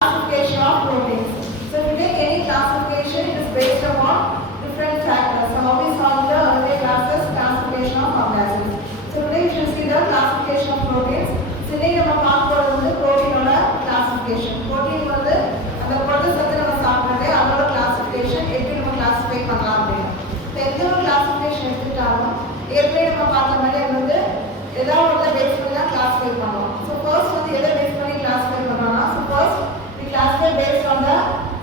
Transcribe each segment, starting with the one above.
Classification of proteins. So if you take any classification, it is based upon different factors. So how we saw in the earlier classes, classification of amino acids. So today you should see the classification of proteins. So today நம்ம பார்க்க போறது protein-ஓட classification. Protein வந்து அந்த புரத சத்து நம்ம சாப்பிடுறதே அதோட classification எப்படி நம்ம classify பண்ணலாம் அப்படின்னு. எந்த ஒரு classification எடுத்துட்டாலும் ஏற்கனவே நம்ம பார்த்த மாதிரி அது வந்து ஏதாவது ஒரு பேஸ் பண்ணி தான் classify பண்ணுவோம். So first வந்து எதை பேஸ் பண்ணி classify பண்றோம்னா so first we classify based on the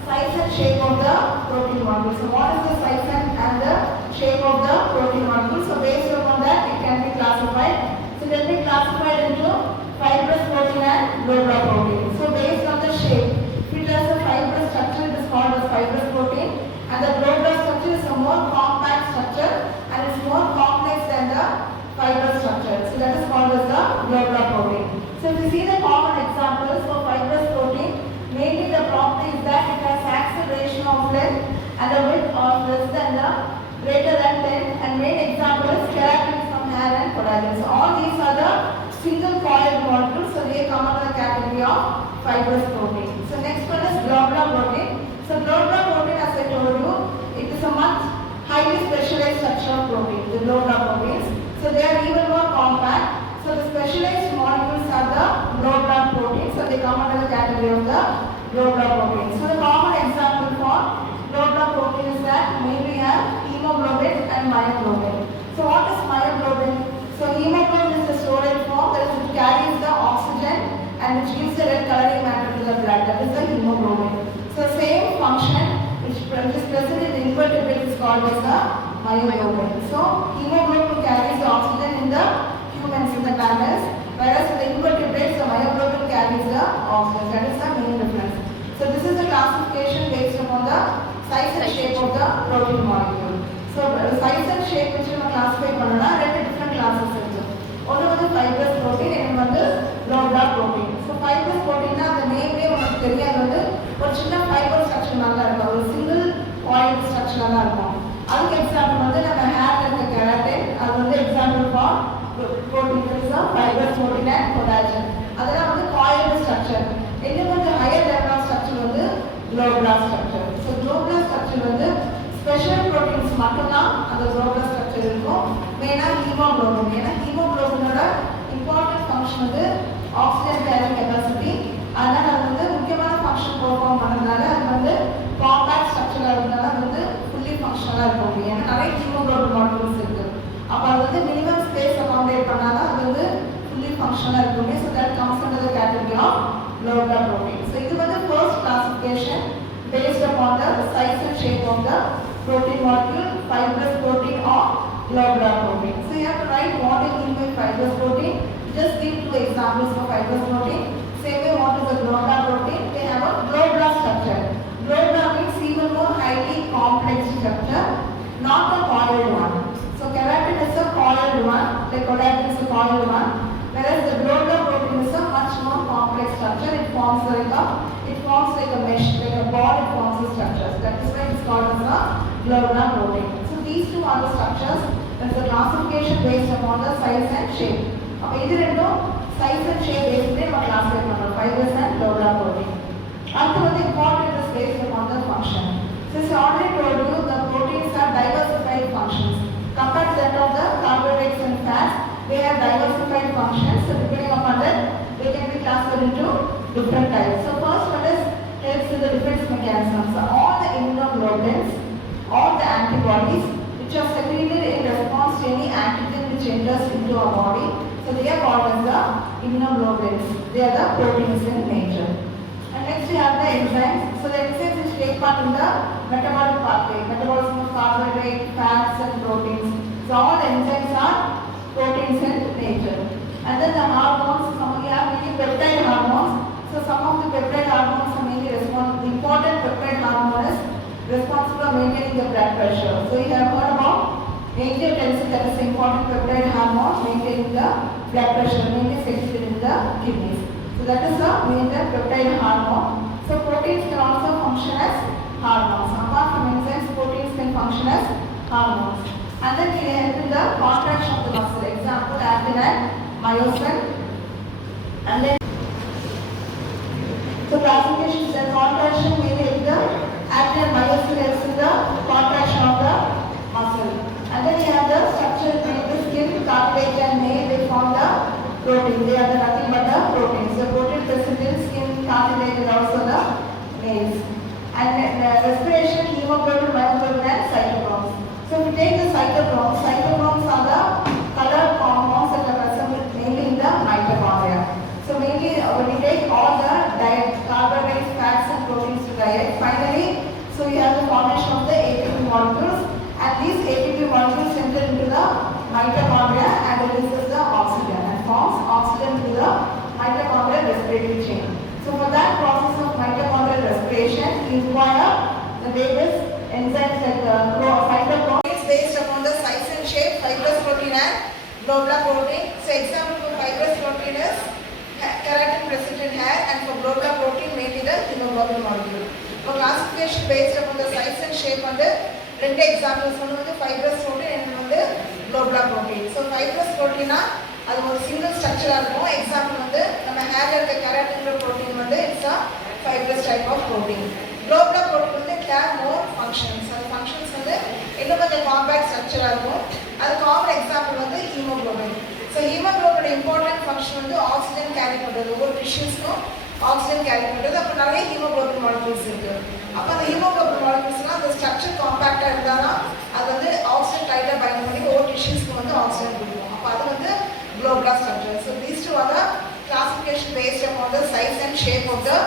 size and shape of the protein molecule. So what is the size and the shape of the protein molecule? So based upon that it can be classified. So it can be classified into fibrous protein and globular protein. So based on the shape, if it has a fibrous structure, it is called as fibrous protein, and the globular structure is a more compact structure and it's more complex than the fibrous structure. So that is called as the globular protein. So if you see the common examples for fibrous protein, mainly the property is that it has acceleration of length and the width of less than the greater than 10, and main example is keratin from hair and collagen. So all these are the single coiled molecules, so they come under the category of fibrous protein. So next one is globular protein. So globular protein, as I told you, it is a much highly specialized structure of protein, the globular proteins. So they are even more compact. So the specialized molecules are the globular proteins, so they come under the category of the globular protein. So the common example for globular protein is that mainly have hemoglobin and myoglobin. So what is myoglobin? So hemoglobin is the storage form that is which carries the oxygen and which gives the red coloring matter to the blood, that is the hemoglobin. So same function which is present in the invertebrates is called as the myoglobin. So hemoglobin carries the oxygen in the humans in the mammals, whereas in the invertebrates the myoglobin carries the oxygen. That is the main difference. So this is the classification based upon the size and shape of the protein molecule. So size and shape which we classify பண்ணனா ரெண்டு different classes இருக்கு. ஒன்று வந்து fibrous protein, இன்னொன்று வந்து globular protein. So fibrous protein அந்த நேம்லயே உங்களுக்கு தெரியும், அது வந்து ஒரு சின்ன fiber structure மாதிரி இருக்கும், ஒரு single point structure தான் இருக்கும். அதுக்கு எக்ஸாம்பிள் வந்து நம்ம ஹேர்ல இருக்க keratin, அது வந்து example for protein is a fibrous protein and collagen. அதெல்லாம் வந்து coiled structure. இன்னும் கொஞ்சம் higher level of structure வந்து globular structure. So globular structure வந்து ஸ்பெஷல் proteins மட்டும்தான் அந்த globular structure இருக்கும். மெயினா ஹீமோகுளோபின், ஏன்னா ஹீமோகுளோபினோட இம்பார்ட்டன்ட் ஃபங்க்ஷன் வந்து ஆக்சிஜன் கேரிங் கெப்பாசிட்டி. அதனால அது வந்து முக்கியமான ஃபங்க்ஷன் பெர்ஃபார்ம் பண்ணதுனால அது வந்து காம்பாக்ட் ஸ்ட்ரக்சராக இருக்கிறதுனால அது வந்து ஃபுல்லி ஃபங்க்ஷனலாக இருக்கும். ஏன்னா நிறைய ஹீமோகுளோபின் மாலிகூல்ஸ் இருக்கு, அப்போ அது வந்து மினிமம் ஸ்பேஸ் அகாமடேட் பண்ணாதான் அது வந்து ஃபுல்லி ஃபங்க்ஷனலாக இருக்குமே. So that comes under the category of globular protein. So இது வந்து first classification based upon the size and shape of the protein molecule, fibrous protein or globular protein. So you have to write what you mean by fibrous protein. Just give two examples for fibrous protein. Same way, what is a globular protein? They have a globular structure. Globular means even more highly complex structure, not a coiled one. So keratin is a coiled one, like collagen is a coiled one, whereas the globular protein is a much more complex structure. It forms like a mesh, like a ball. It forms a structure. That is why it's called as a globular protein. So these two are the structures. That's the classification based upon the size and shape. அப்ப இது ரெண்டும் size and shape based நம்ம classify பண்றோம், fibrous and globular protein. அடுத்து வந்து important is based upon the function. Since I already told you, the proteins have diversified functions. Compared to that of the carbohydrates and fats, they have diversified functions. So depending upon that, they can be classified into different types. So first one is helps in the defense mechanism. So all the immunoglobulins, all the antibodies which are secreted in response to any antigen which enters into our body, so they are called as the immunoglobulins. They are the proteins in nature. And next we have the enzymes. So the enzymes which take part in the metabolic pathway, metabolism of carbohydrate, fats and proteins. So all enzymes are proteins in nature. And then the hormones, we have many peptide hormones. So some of the peptide hormones are mainly responsible. The important peptide hormone is responsible for maintaining the blood pressure. So you have heard about angiotensin, that is the important peptide hormone maintaining the blood pressure, mainly secreted in the kidneys. So that is the major peptide hormone. So proteins can also function as hormones. Apart from enzymes, proteins can function as hormones. And then they help in the contraction of the muscle. Example, actin and myosin. And then so classification, the contraction mainly is the actin and myosin helps in the contraction of the muscle. And then you have the structure between the skin, cartilage and nail, they form the protein. They are nothing but the proteins. The protein present in skin, cartilage and also the nails. And respiration, hemoglobin, myoglobin and cytochromes. So if we take the cytochromes are the colored compounds that are present mainly in the mitochondria. So mainly when you take all the diet, carbohydrates, fats and proteins to diet, finally, so you have the formation of the ATP molecules, and these ATP molecules enter into the mitochondria and releases the oxygen and forms oxygen to the mitochondrial respiratory chain. So for that process of mitochondrial respiration, you require the various enzymes like cytochromes based upon the size and shape, fibrous protein and globular protein. So example for fibrous protein is keratin present in hair, and for globular protein mainly the hemoglobin molecule. For classification based upon the size and shape வந்து ரெண்டு எக்ஸாம்பிள்ஸ் ஒன்று வந்து fibrous protein and வந்து globular protein. So fibrous protein அது ஒரு சிங்கிள் ஸ்ட்ரக்சரா இருக்கும். எக்ஸாம்பிள் வந்து நம்ம ஹேர்ல இருக்க கெராட்டின் புரோட்டீன் வந்து it's a fibrous type of protein. globular protein வந்து have more functions. அந்த functions வந்து இன்னும் கொஞ்சம் காம்பாக்ட் ஸ்ட்ரக்சரா இருக்கும். அது காமன் எக்ஸாம்பிள் வந்து haemoglobin. So hemoglobin important function வந்து ஆக்ஸிஜன் கேரி பண்றது. ஒவ்வொரு டிஷ்யூஸ்க்கும் ஆக்ஸிஜன் கேரி பண்றது. அப்ப நிறைய ஹீமோகுளோபின் மாலிக்யூல்ஸ் இருக்கு. அப்ப அந்த ஹீமோகுளோபின் மாலிக்யூல்ஸ்லாம் அந்த ஸ்ட்ரக்சர் காம்பாக்டா இருந்தானா அது வந்து ஆக்ஸிஜன் டைட்டா பைண்ட் பண்ணி ஒவ்வொரு டிஷ்யூஸ்க்கு வந்து ஆக்ஸிஜன் கொடுக்கும். அப்ப அது வந்து globular structure. So these two are the classification based upon the size and shape of the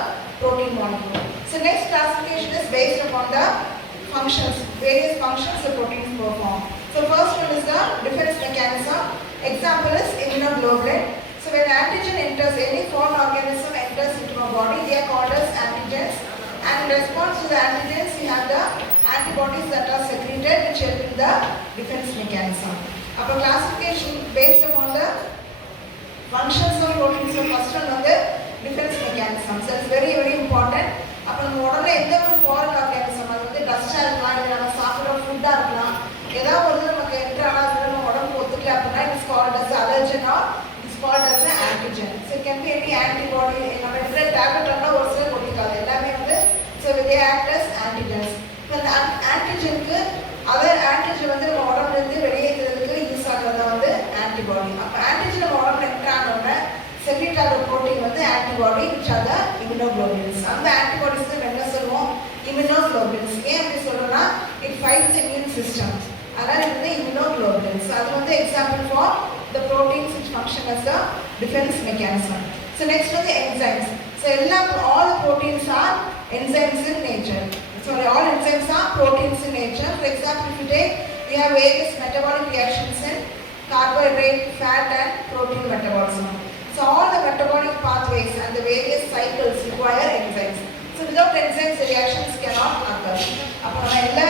protein molecule. So next classification is based upon the functions, various functions the proteins perform. So first one is the defense mechanism. Example is immunoglobulin. So when antigen enters, any foreign organism enters into a body, they are called as antigens. And in response to the antigens, you have the antibodies that are secreted which help in the defense mechanism. Upper classification based upon the functions of proteins. So first one is the defense mechanism. So it's very very important. அப்போ நம்ம உடம்புல எந்த ஒரு foreign organism, அது வந்து டஸ்டாக இருக்கலாம், இல்லை நம்ம சாப்பிட்ற ஃபுட்டாக இருக்கலாம், ஏதாவது ஒரு நமக்கு என்ட்ரு ஆனால் நம்ம உடம்பு ஒத்துக்கல அப்படின்னா it's called as allergen or it's called as antigen. So it can be any antibody. நம்ம எடுக்கிற டேப்லெட்லாம் ஒரு சிலர் ஒட்டிக்காது, எல்லாமே வந்து so they act as antigens. இப்போ அந்த ஆன்டிஜனுக்கு அதர் ஆன்டிஜன் வந்து நம்ம உடம்புலேருந்து வெளியேற்றதுக்கு யூஸ் ஆகிறத வந்து ஆன்டிபாடி. அப்போ ஆன்டிஜன் நம்ம உடம்புல என்ட்ரு ஆனோடனே செக்ரேட் ஆகிற ப்ரோட்டீன் வந்து antibody which are the immunoglobins. அந்த ஆன்டிபாடிஸ் தான் என்ன சொல்லுவோம், இம்யூனோகுளோபின்ஸ். ஏன் அப்படி சொல்றோம்னா it fights the immune system, அதனால இது வந்து இம்யூனோகுளோபின்ஸ். அது வந்து example for the proteins which function as the defence mechanism. So next வந்து என்சைம்ஸ். ஸோ எல்லா all proteins are enzymes in nature. So all enzymes are proteins in nature. For example, if you take, you have various metabolic reactions in carbohydrate, fat and protein metabolism. So all the metabolic pathways and the various cycles require enzymes. So without enzymes, the reactions cannot occur. அப்போ நம்ம எந்த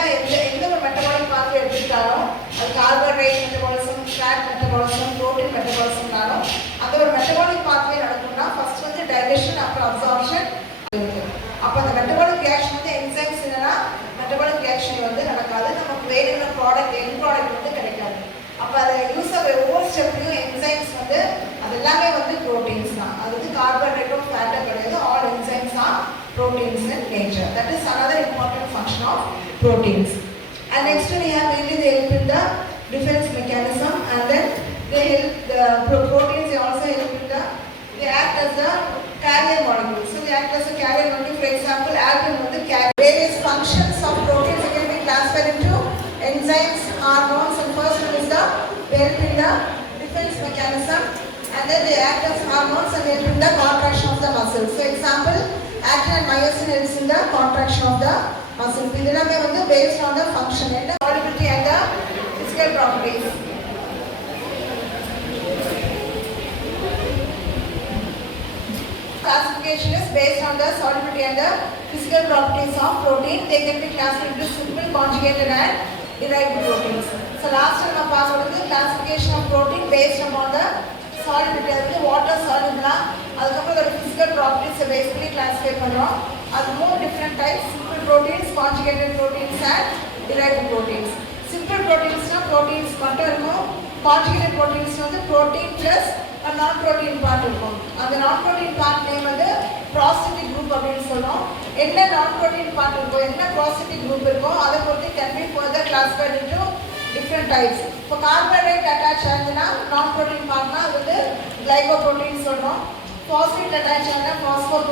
ஒரு metabolic pathway எடுத்துக்கிட்டாலும் அது carbohydrate metabolism, fat metabolism, protein metabolismனாலும் அந்த ஒரு metabolic pathway நடக்கும்னா first வந்து digestion, அப்புறம் absorption இருக்கு. அப்போ அந்த மெட்டபாலிக் ரியாக்ஷன் வந்து என்சைம்ஸ் இல்லைன்னா மெட்டபாலிக் ரியாக்ஷன் வந்து நடக்காது, நமக்கு வேணுங்கிற ப்ராடக்ட் என் ப்ராடக்ட் வந்து கிடைக்காது. அப்போ அதை யூஸ் ஆகிற ஒவ்வொரு ஸ்டெப்லையும் என்சைம்ஸ் வந்து அது எல்லாமே வந்து ப்ரோட்டீன்ஸ் தான். அது வந்து கார்போஹைட்ரேட்டும் ஃபேட்டும் கிடையாது. All enzymes are proteins in nature. That is another important function of proteins. And next we have mainly they help in the defense mechanism, and then they help the proteins. They also help in the, they act as a carrier molecule. So they act as a carrier molecule. For example, albumin வந்து carrier. Various functions of proteins can be classified into enzymes, hormones, and first one is the help in the defense mechanism, and then they act as hormones and help in the contraction of the muscles. So example, actin and myosin helps in the contraction of the muscle. இது எல்லாமே வந்து based on the function and the solubility and the physical properties. Classification is based on the solubility and the physical properties of protein. They can be classified into simple, conjugated and derived proteins. So last time we பார்த்தது classification of protein based upon the solubility. அது water soluble, அதுக்கப்புறம் அதோட physical properties basically classify பண்ணுறோம். அது more different types: simple proteins, conjugated proteins and derived proteins. Simple proteins na proteins மட்டும் இருக்கும். Conjugated proteins வந்து protein plus non protein part இருக்கும். அந்த non protein part name வந்து prosthetic group அப்படின்னு சொல்றோம். என்ன நான் புரோட்டீன் பார்ட் இருக்கோ, என்ன ப்ரோசிட்டி குரூப் இருக்கோ அதை பொறுத்து can be further classified into different types. இப்போ கார்போஹைட்ரேட் அட்டாச் ஆச்சுன்னா நான் புரோட்டீன் பார்ட்னா அது வந்து கிளைகோப்ரோட்டீன் சொல்றோம். பாஸ்பேட் அட்டாச் ஆனா பாஸ்போப்ரோட்டீன்